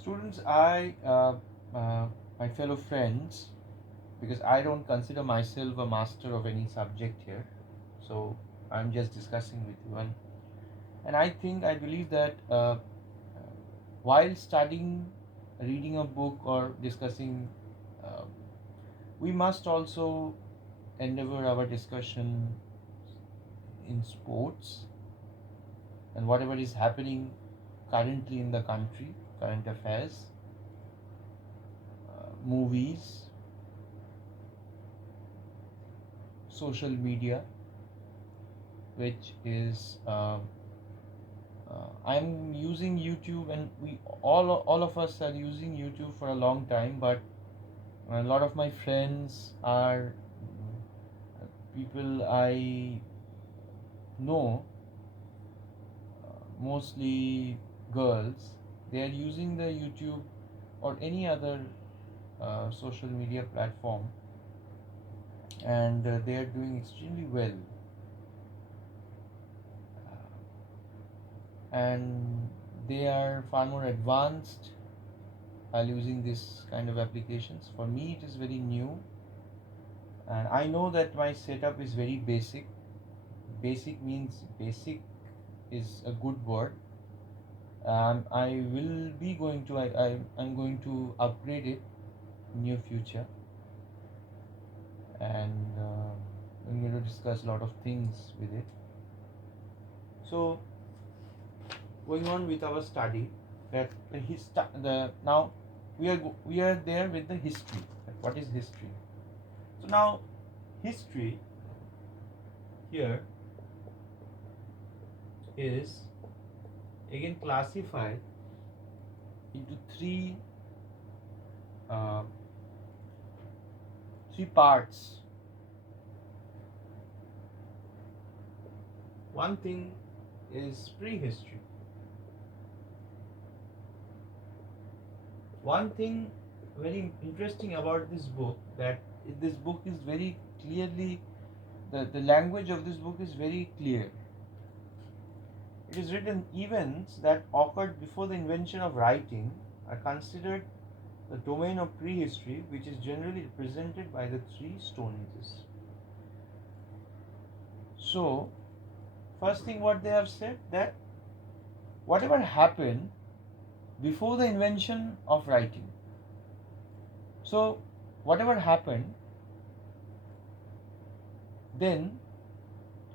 Students, my fellow friends, because I don't consider myself a master of any subject here, so I'm just discussing with you. And I believe that while studying, reading a book, or discussing, uh, we must also endeavor our discussion in sports and whatever is happening currently in the country, current affairs, movies, social media, which is I'm using YouTube, and we all of us are using YouTube for a long time, but a lot of my friends are people I know, mostly girls. They are using the YouTube or any other social media platform, and they are doing extremely well. And they are far more advanced while using this kind of applications. For me, it is very new, and I know that my setup is very basic. Basic means basic is a good word. I will be going to I'm going to upgrade it in near future, and I'm going to discuss a lot of things with it. So going on with our study, that the now we are there with the history. What is history? So now history here is again classified into uh, three parts. One thing is prehistory. One thing very interesting about this book, that this book is very clearly, the language of this book is very clear. It is written events that occurred before the invention of writing are considered the domain of prehistory, which is generally represented by the three stone ages. So, first thing what they have said, that whatever happened before the invention of writing. So, whatever happened, then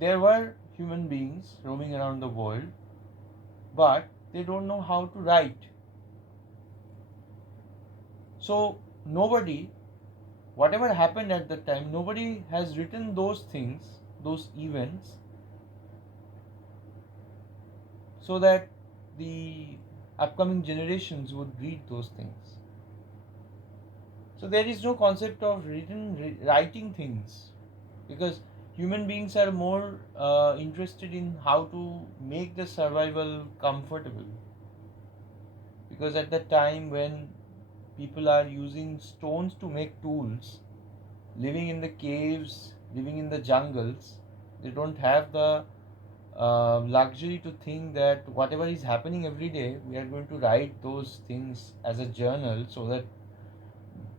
there were human beings roaming around the world, but they don't know how to write. So, nobody, whatever happened at the time, nobody has written those things, those events, so that the upcoming generations would read those things. So there is no concept of writing things, because human beings are more interested in how to make the survival comfortable. Because at the time when people are using stones to make tools, living in the caves, living in the jungles, they don't have the luxury to think that whatever is happening every day, we are going to write those things as a journal, so that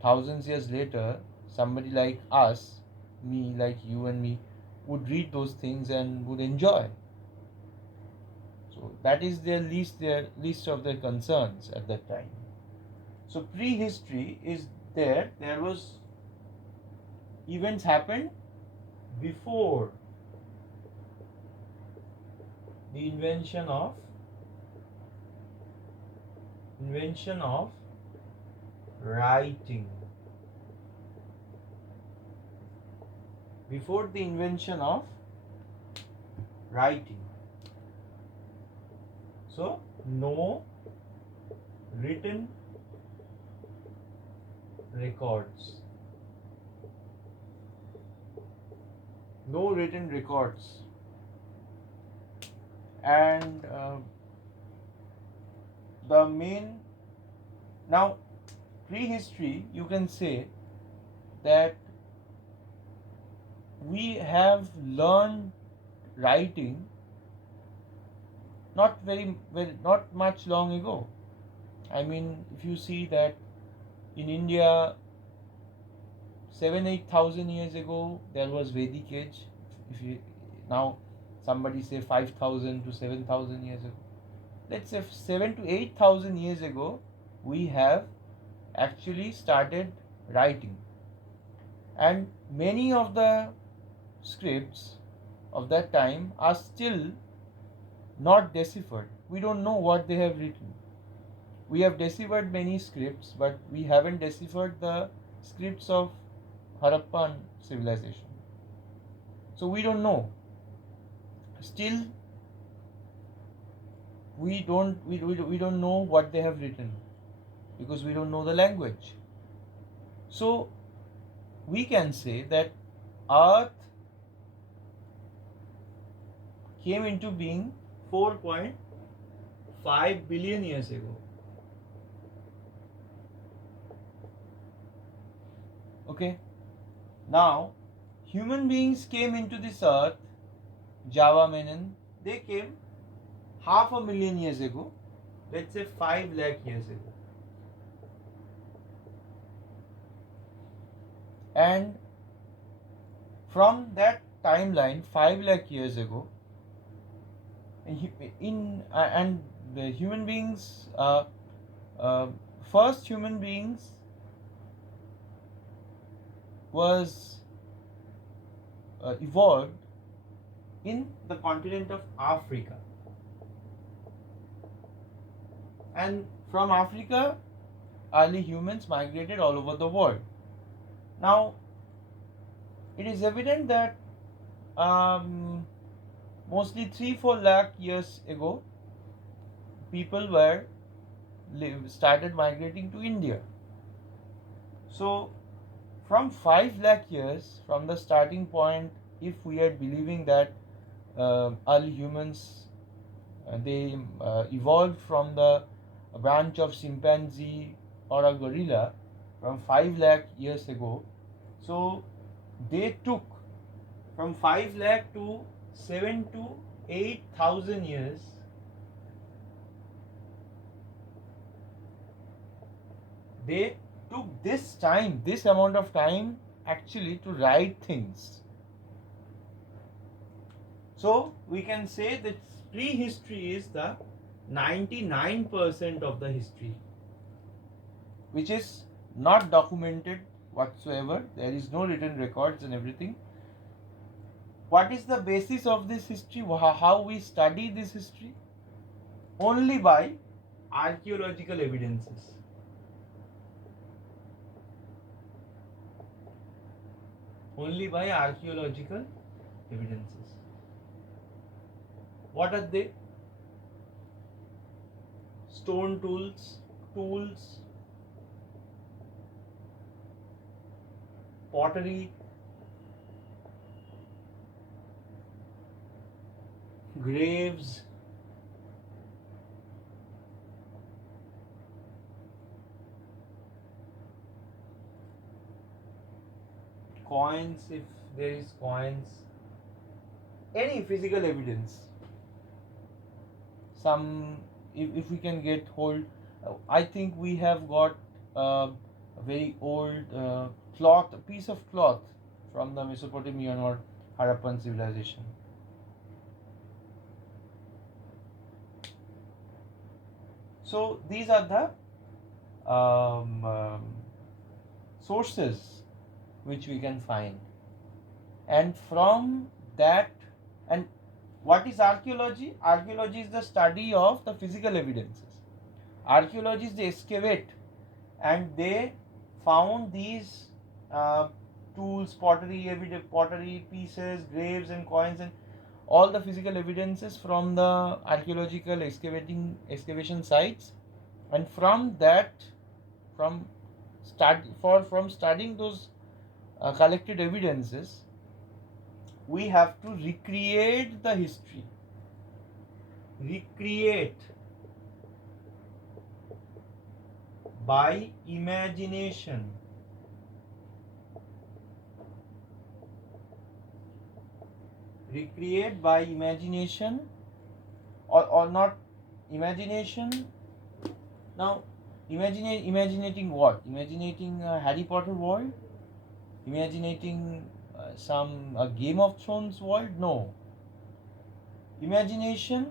thousands years later, somebody like us, me, like you and me, would read those things and would enjoy. So that is their least of their concerns at that time. So prehistory is there. There was events happened before the invention of writing. Before the invention of writing. So no written records. No written records. And the main, now prehistory, you can say that we have learned writing not very not much long ago. I mean, if you see that in India, 7,000-8,000 years ago, there was Vedic age. If you now somebody say 5,000 to 7,000 years ago, let's say 7 to 8,000 years ago, we have actually started writing, and many of the scripts of that time are still not deciphered. We don't know what they have written. We have deciphered many scripts, but we haven't deciphered the scripts of Harappan civilization. So we don't know. Still, we don't know what they have written because we don't know the language. So we can say that Earth came into being 4.5 billion years ago. Okay. Now, human beings came into this earth, Java Menon, they came 500,000 years ago, let's say 5 lakh years ago. And from that timeline, 5 lakh years ago, and the human beings, first human beings was evolved in the continent of Africa, and from Africa early humans migrated all over the world. Now it is evident that mostly 3-4 lakh years ago people started migrating to India. So from 5 lakh years from the starting point, if we are believing that early humans they evolved from the branch of chimpanzee or a gorilla from 5 lakh years ago, so they took from 5 lakh to 7 to 8,000 years they took this amount of time actually to write things. So we can say that prehistory is the 99% of the history, which is not documented whatsoever. There is no written records and everything. What is the basis of this history? How we study this history? Only by archaeological evidences. Only by archaeological evidences. What are they? Stone tools, pottery, graves, coins, if there is coins, any physical evidence. Some, if we can get hold, I think we have got a very old cloth, a piece of cloth from the Mesopotamian or Harappan civilization. So these are the sources which we can find, and from that, and what is archaeology? Archaeology is the study of the physical evidences. Archaeologists, they excavate and they found these tools, pottery pieces, graves and coins and all the physical evidences from the archaeological excavation sites, and from that, from studying those collected evidences, we have to recreate the history. Recreate by imagination. Recreate by imagination, or not imagination. Now Imagining what? Imagining a Harry Potter world? Imagining some a Game of Thrones world? No. Imagination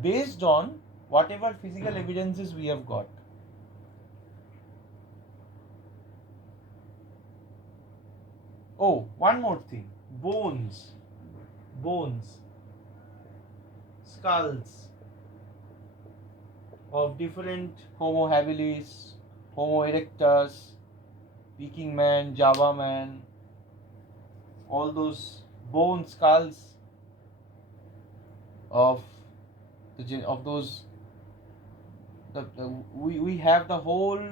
based on whatever physical evidences we have got. Oh, one more thing. Bones. Bones. Skulls of different Homo habilis, Homo erectus, Peking man, Java man, all those bone skulls of of those we have the whole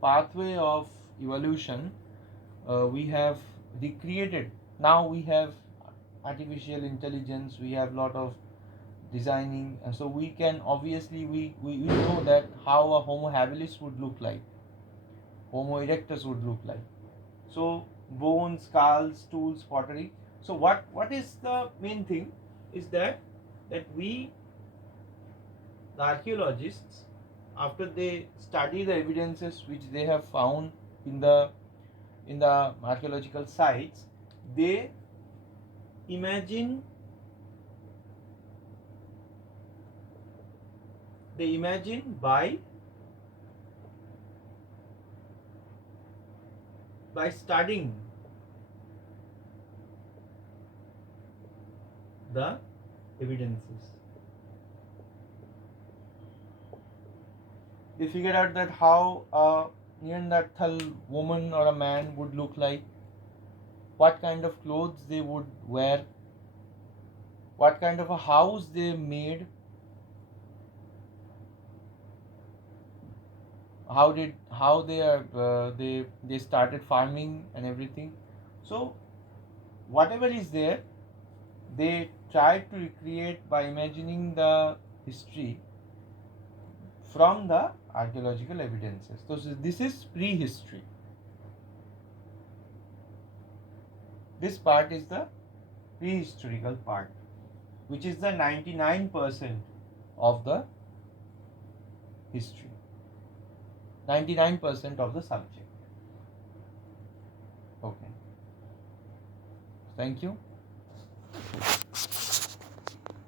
pathway of evolution. We have recreated. Now we have artificial intelligence. We have lot of designing, and so we can obviously we know that how a Homo habilis would look like, Homo erectus would look like. So bones, skulls, tools, pottery. So what is the main thing is that we, the archaeologists, after they study the evidences which they have found in the archaeological sites, they imagine by studying the evidences. They figured out that how a Neanderthal woman or a man would look like, what kind of clothes they would wear, what kind of a house they made, how they started farming and everything. So whatever is there, they tried to recreate by imagining the history from the archaeological evidences. So this is prehistory. This part is the prehistorical part, which is the 99% of the history, 99% of the subject. Okay. Thank you.